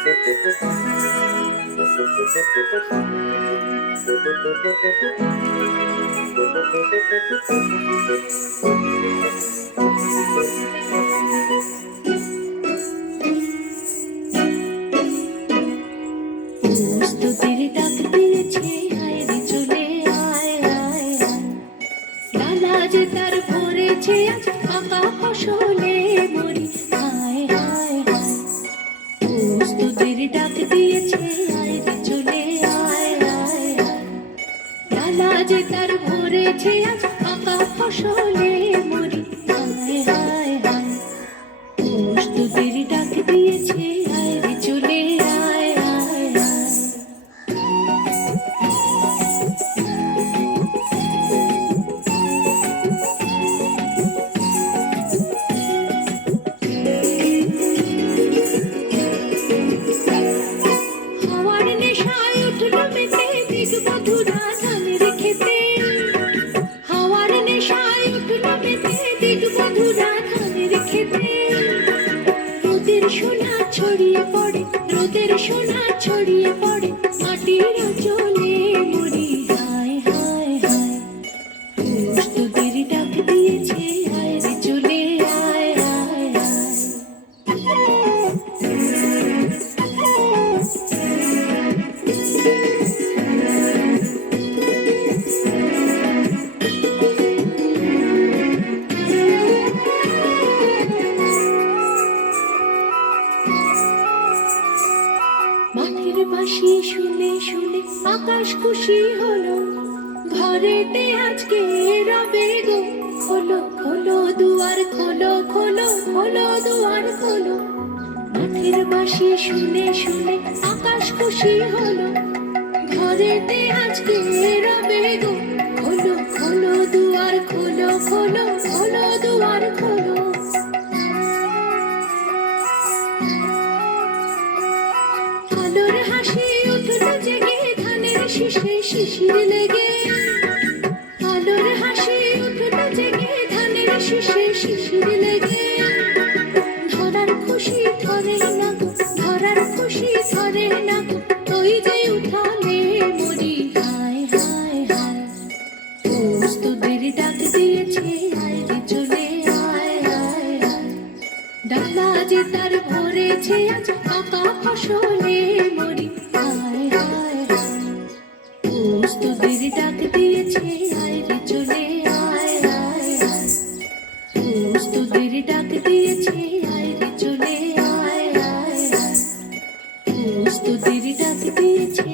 প্রস্তুতির ডাক দিয়েছে, হায় রে চলে আয় আয় আয়। ডালা যে তার ভরেছে আজ ফাঁকা ফসলে মরি, হায় হায় হায়। প্রস্তুতির ডাক দিয়েছে, হায় রে চলে আয় আয় আয়। ডালা যে তার ভরেছে আজ ফাঁকা ফসলে মরি, হায় হায় হায়। প্রস্তুতির ডাক দিয়েছে, হায় রে চলে আয় আয় আয়। হাওয়ার নেশায় উঠল মেতে দিগ মধুরা ধানের খেতে। হাওয়ার নেশায় উঠল মেতে দিগ মধুরা ধানের খেতে। রোদের সোনা ছড়িয়ে পড়ে, রোদের সোনা ছড়িয়ে পড়ে মাটির আঁচলে মরি, হায় হায় হায়। প্রস্তুতির ডাক দিয়েছে, হায় রে চলে আয় আয় আয়। মাঠের বাঁশি শুনে শুনে আকাশ খুশি হলো, ঘরেতে আজকে রবে গো। খোলো খোলো দুয়ার খোলো, খোলো খোলো দুয়ার খোলো। মাঠের বাঁশি শুনে শুনে আকাশ খুশি হলো, ঘরেতে আজকে রবে গো। খোলো খোলো দুয়ার খোলো, খোলো খোলো দুয়ার খোলো। আলোর হাসি উঠল জেগে ধানের শীষে শিশির লেগে। আলোর হাসি উঠল জেগে ধানের শীষে শিশির লেগে। ধরার খুশি ধরে না গো, ধরার খুশি ধরে না গো। ওই যে উঠানে মরি, হায় হায় হায়। প্রস্তুতির ডাক দিয়েছে, হায় রে চলে আয় আয় আয়। ডালা যে তার ভরেছে আজ ফাঁকা ফসলে মরি, হায় হায় হায়। প্রস্তুতির ডাক দিয়েছে, হায় রে চলে আয় আয় আয়। প্রস্তুতির ডাক দিয়েছে, হায় রে চলে আয় আয় আয়। প্রস্তুতির ডাক দিয়েছে।